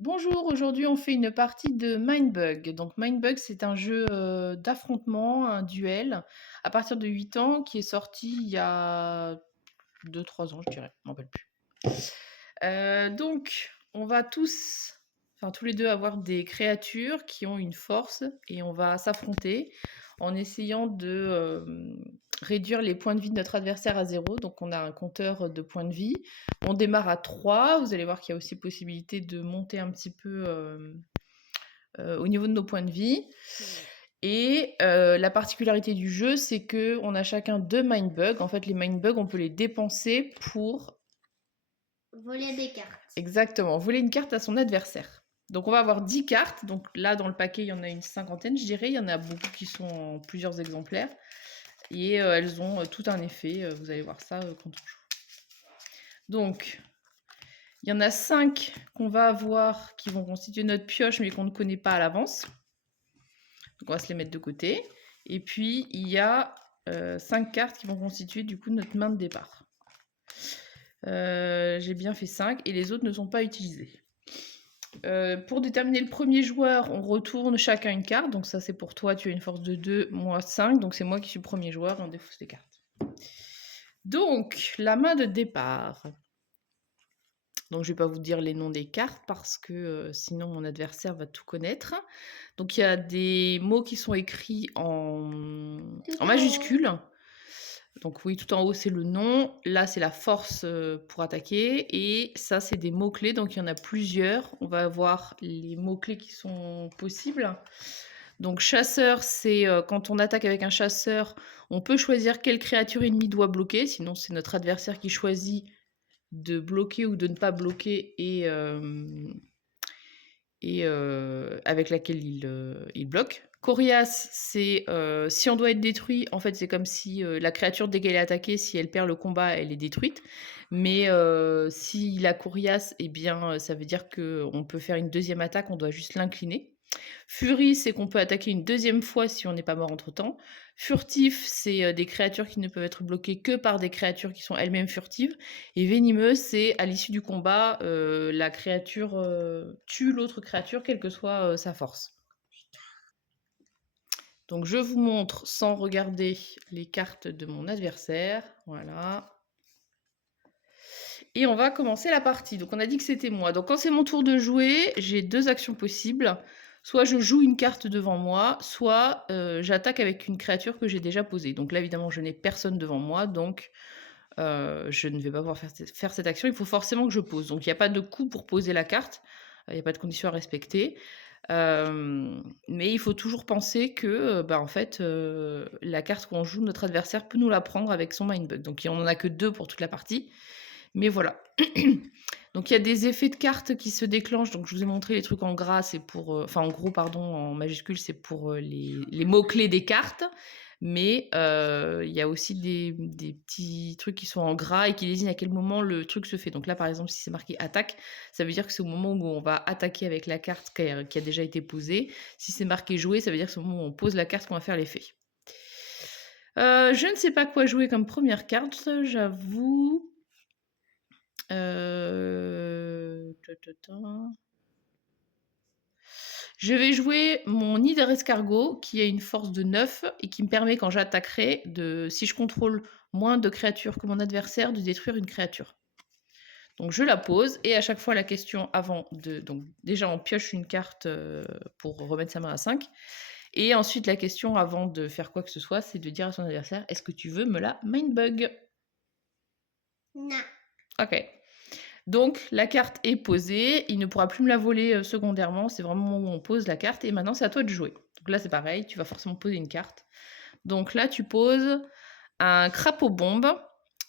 Bonjour, aujourd'hui on fait une partie de Mindbug. Donc Mindbug, c'est un jeu d'affrontement, un duel, à partir de 8 ans, qui est sorti il y a 2-3 ans, je dirais, je m'en rappelle plus. Donc, on va tous les deux, avoir des créatures qui ont une force et on va s'affronter en essayant de réduire les points de vie de notre adversaire à 0. Donc, on a un compteur de points de vie. On démarre à 3. Vous allez voir qu'il y a aussi possibilité de monter un petit peu au niveau de nos points de vie. Et la particularité du jeu, c'est que on a chacun 2 Mindbugs. En fait, les Mindbugs, on peut les dépenser pour Voler des cartes. exactement, voler une carte à son adversaire. Donc on va avoir 10 cartes. Donc là, dans le paquet, il y en a une cinquantaine, je dirais. Il y en a beaucoup qui sont en plusieurs exemplaires. Et elles ont tout un effet. Vous allez voir ça quand on joue. Donc, il y en a 5 qu'on va avoir qui vont constituer notre pioche, mais qu'on ne connaît pas à l'avance. Donc on va se les mettre de côté. Et puis, il y a 5 cartes qui vont constituer du coup notre main de départ. J'ai bien fait 5 et les autres ne sont pas utilisés. Pour déterminer le premier joueur, on retourne chacun une carte. Donc ça, c'est pour toi, tu as une force de 2, moi 5. Donc c'est moi qui suis premier joueur et on défausse les cartes. Donc, la main de départ. Donc je ne vais pas vous dire les noms des cartes parce que sinon mon adversaire va tout connaître. Donc il y a des mots qui sont écrits en majuscules. Donc oui, tout en haut, c'est le nom. Là, c'est la force pour attaquer. Et ça, c'est des mots-clés. Donc il y en a plusieurs. On va voir les mots-clés qui sont possibles. Donc chasseur, c'est quand on attaque avec un chasseur, on peut choisir quelle créature ennemie doit bloquer. Sinon, c'est notre adversaire qui choisit de bloquer ou de ne pas bloquer et avec laquelle il bloque. Coriace, c'est si on doit être détruit, en fait, c'est comme si la créature, dès qu'elle est attaquée, si elle perd le combat, elle est détruite. Mais si la coriace, eh bien, ça veut dire qu'on peut faire une deuxième attaque, on doit juste l'incliner. Furie, c'est qu'on peut attaquer une deuxième fois si on n'est pas mort entre-temps. Furtif, c'est des créatures qui ne peuvent être bloquées que par des créatures qui sont elles-mêmes furtives. Et venimeux, c'est à l'issue du combat, la créature tue l'autre créature, quelle que soit sa force. Donc je vous montre sans regarder les cartes de mon adversaire. Voilà. Et on va commencer la partie. Donc on a dit que c'était moi. Donc quand c'est mon tour de jouer, j'ai 2 actions possibles. Soit je joue une carte devant moi, soit j'attaque avec une créature que j'ai déjà posée. Donc là, évidemment, je n'ai personne devant moi, donc je ne vais pas pouvoir faire cette action. Il faut forcément que je pose. Donc il n'y a pas de coup pour poser la carte. Il n'y a pas de condition à respecter. Mais il faut toujours penser que en fait, la carte qu'on joue, notre adversaire peut nous la prendre avec son Mindbug. Donc on n'en a que 2 pour toute la partie. Mais voilà. Donc il y a des effets de cartes qui se déclenchent. Donc je vous ai montré les trucs en gras, c'est pour, enfin en gros pardon, en majuscule, c'est pour les mots-clés des cartes. Mais il y a aussi des petits trucs qui sont en gras et qui désignent à quel moment le truc se fait. Donc là par exemple, si c'est marqué attaque, ça veut dire que c'est au moment où on va attaquer avec la carte qui a déjà été posée. Si c'est marqué jouer, ça veut dire que c'est au moment où on pose la carte qu'on va faire l'effet. Je ne sais pas quoi jouer comme première carte, j'avoue. Je vais jouer mon nid d'escargot qui a une force de 9 et qui me permet, quand j'attaquerai, si je contrôle moins de créatures que mon adversaire, de détruire une créature. Donc je la pose et à chaque fois la question avant de... Donc déjà on pioche une carte pour remettre sa main à 5. Et ensuite la question avant de faire quoi que ce soit, c'est de dire à son adversaire, est-ce que tu veux me la mindbug? Non. Ok. Donc la carte est posée, il ne pourra plus me la voler secondairement, c'est vraiment le moment où on pose la carte et maintenant c'est à toi de jouer. Donc là c'est pareil, tu vas forcément poser une carte. Donc là tu poses un crapaud bombe,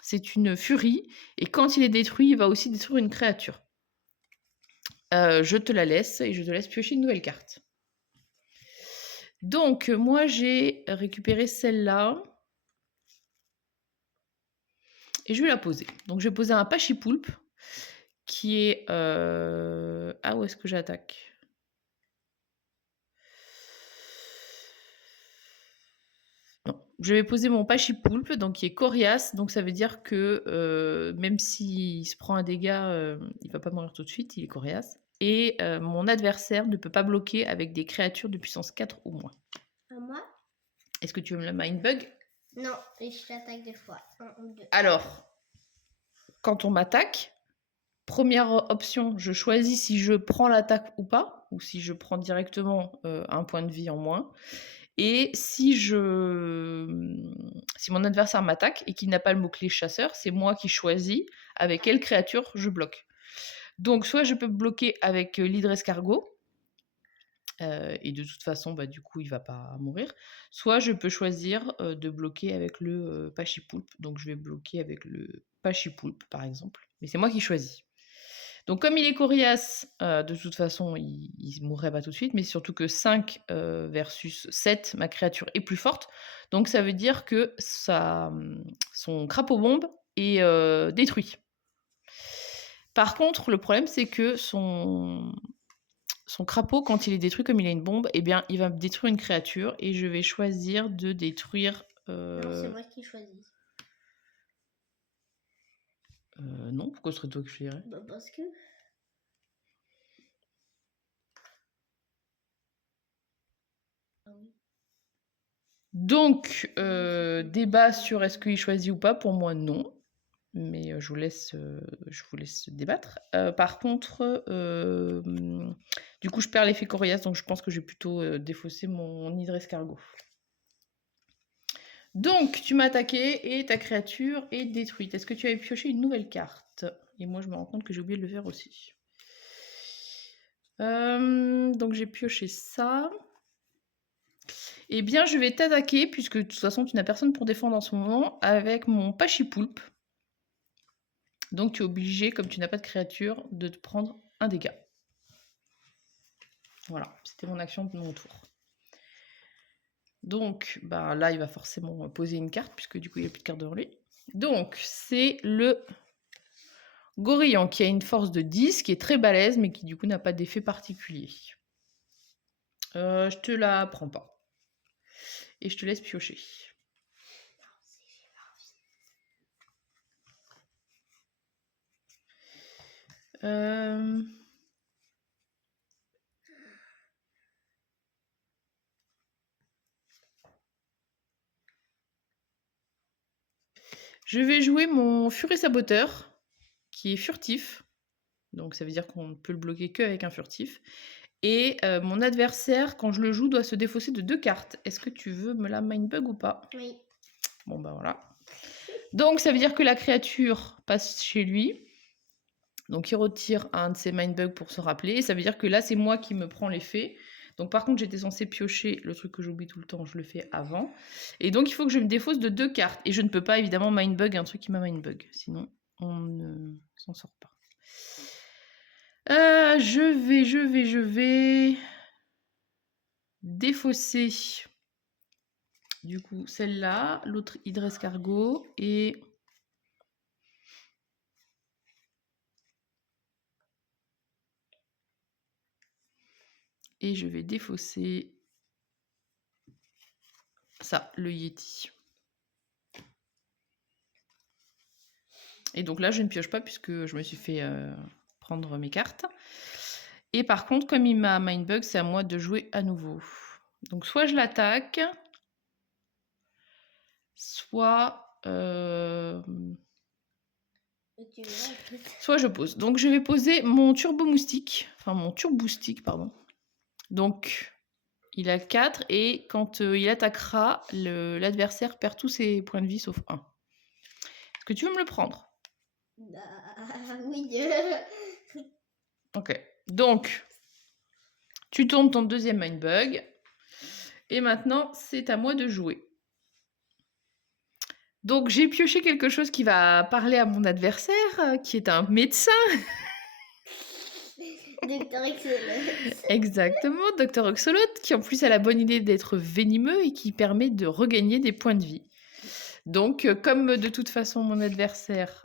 c'est une furie, et quand il est détruit, il va aussi détruire une créature. Je te la laisse et je te laisse piocher une nouvelle carte. Donc moi j'ai récupéré celle-là et je vais la poser. Donc je vais poser un pachypoulpe qui est... Ah, où est-ce que j'attaque? Non, je vais poser mon pachypoulpe, donc qui est coriace, donc ça veut dire que même s'il se prend un dégât, il va pas mourir tout de suite, il est coriace. Et mon adversaire ne peut pas bloquer avec des créatures de puissance 4 ou moins. À moi? Est-ce que tu veux me la mind bug? Non, et je l'attaque 2 fois. 1 ou 2. Alors, quand on m'attaque, première option, je choisis si je prends l'attaque ou pas, ou si je prends directement un point de vie en moins. Et si mon adversaire m'attaque et qu'il n'a pas le mot-clé chasseur, c'est moi qui choisis avec quelle créature je bloque. Donc, soit je peux bloquer avec l'hydre escargot, et de toute façon, bah, du coup, il va pas mourir. Soit je peux choisir de bloquer avec le Pachypoulpe. Donc, je vais bloquer avec le Pachypoulpe, par exemple. Mais c'est moi qui choisis. Donc, comme il est coriace, de toute façon, il ne mourrait pas tout de suite. Mais surtout que 5 versus 7, ma créature est plus forte. Donc, ça veut dire que son crapaud-bombe est détruit. Par contre, le problème, c'est que son crapaud, quand il est détruit comme il a une bombe, eh bien, il va me détruire une créature et je vais choisir de détruire... Non, c'est moi qui choisis. Non, pourquoi ce serait toi qui choisirais? Bah parce que... Ah oui. Donc, débat sur est-ce qu'il choisit ou pas, pour moi, non. Mais je vous laisse débattre. Par contre, du coup, je perds l'effet coriace, donc je pense que je vais plutôt défausser mon hydre escargot. Donc, tu m'as attaqué et ta créature est détruite. Est-ce que tu avais pioché une nouvelle carte? Et moi, je me rends compte que j'ai oublié de le faire aussi. Donc, j'ai pioché ça. Eh bien, je vais t'attaquer, puisque de toute façon, tu n'as personne pour défendre en ce moment, avec mon Pachypoulpe. Donc, tu es obligé, comme tu n'as pas de créature, de te prendre un dégât. Voilà, c'était mon action de mon tour. Donc, bah, là, il va forcément poser une carte, puisque du coup, il n'y a plus de carte devant lui. Donc, c'est le Gorillan qui a une force de 10, qui est très balèze, mais qui du coup n'a pas d'effet particulier. Je te la prends pas. Et je te laisse piocher. Je vais jouer mon Furet Saboteur, qui est furtif. Donc ça veut dire qu'on ne peut le bloquer qu'avec un furtif. Et mon adversaire, quand je le joue, doit se défausser de 2 cartes. Est-ce que tu veux me la mindbug ou pas? Oui. Bon, bah voilà. Donc ça veut dire que la créature passe chez lui. Donc il retire un de ses mindbugs pour se rappeler. Et ça veut dire que là, c'est moi qui me prends l'effet. Donc par contre, j'étais censée piocher le truc que j'oublie tout le temps, je le fais avant. Et donc il faut que je me défausse de 2 cartes. Et je ne peux pas évidemment mindbug un truc qui m'a mindbug. Sinon, on ne s'en sort pas. Je vais défausser du coup celle-là, l'autre hydre escargot et je vais défausser ça, le Yeti. Et donc là, je ne pioche pas puisque je me suis fait prendre mes cartes. Et par contre, comme il m'a mindbug, c'est à moi de jouer à nouveau. Donc soit je l'attaque, soit je pose. Donc je vais poser mon turbo moustique, enfin mon turboustique, pardon. Donc il a 4 et quand il attaquera, l'adversaire perd tous ses points de vie sauf 1. Est-ce que tu veux me le prendre? Oui. Ok. Donc, tu tournes ton deuxième mindbug. Et maintenant, c'est à moi de jouer. Donc, j'ai pioché quelque chose qui va parler à mon adversaire, qui est un médecin. Docteur Oxolot. Exactement, Docteur Oxolot, qui en plus a la bonne idée d'être venimeux et qui permet de regagner des points de vie. Donc, comme de toute façon mon adversaire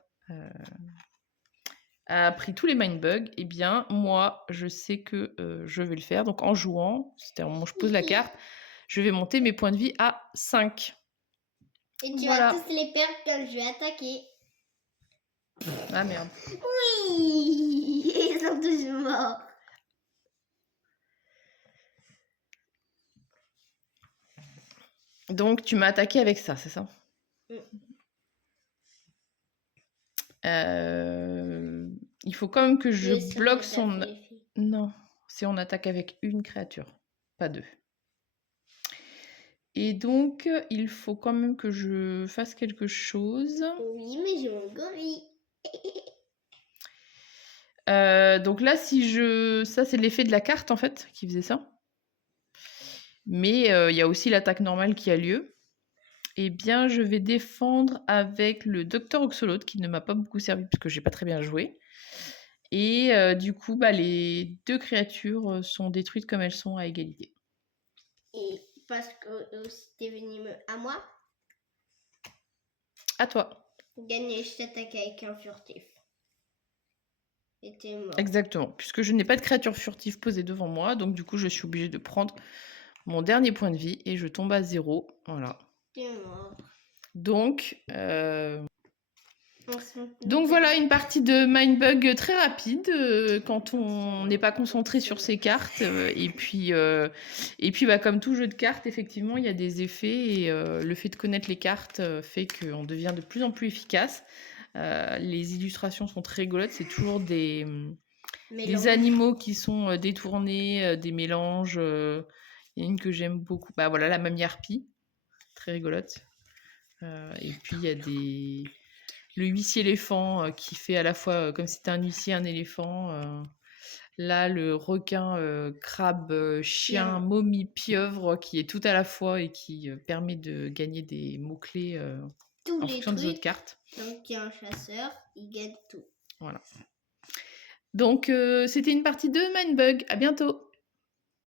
a pris tous les mindbugs, eh bien, moi, je sais que je vais le faire. Donc, en jouant, c'est-à-dire au moment où je pose la carte, je vais monter mes points de vie à 5. Et tu vas tous les perdre quand je vais attaquer. Ah merde. Oui. Ils sont tous morts. Donc, tu m'as attaqué avec ça, c'est ça? Il faut quand même que je bloque son... Non, c'est on attaque avec une créature, pas deux. Et donc, il faut quand même que je fasse quelque chose. Oui, mais j'ai mon gorille. Donc là, si je... Ça, c'est l'effet de la carte, en fait, qui faisait ça. Mais il y a aussi l'attaque normale qui a lieu. Eh bien, je vais défendre avec le Docteur Oxolot, qui ne m'a pas beaucoup servi, parce que j'ai pas très bien joué. Et du coup, bah, les deux créatures sont détruites comme elles sont à égalité. Et parce que c'était venu à moi? À toi. Gagner, je t'attaque avec un furtif. Et t'es mort. Exactement, puisque je n'ai pas de créature furtive posée devant moi, donc du coup, je suis obligée de prendre mon dernier point de vie et je tombe à 0. Voilà. T'es mort. Donc voilà, une partie de Mindbug très rapide quand on n'est pas concentré sur ses cartes. Et puis bah, comme tout jeu de cartes, effectivement, il y a des effets. Et le fait de connaître les cartes fait qu'on devient de plus en plus efficace. Les illustrations sont très rigolotes. C'est toujours des animaux qui sont détournés, des mélanges. Il y a une que j'aime beaucoup. Bah voilà, la mamie harpie. Très rigolote. Et puis il y a le huissier éléphant qui fait à la fois comme si c'était un huissier, un éléphant. Là, le requin, crabe, chien, momie, pieuvre qui est tout à la fois et qui permet de gagner des mots-clés en fonction des autres cartes. Donc, il y a un chasseur, il gagne tout. Voilà. Donc, c'était une partie de Mindbug. À bientôt!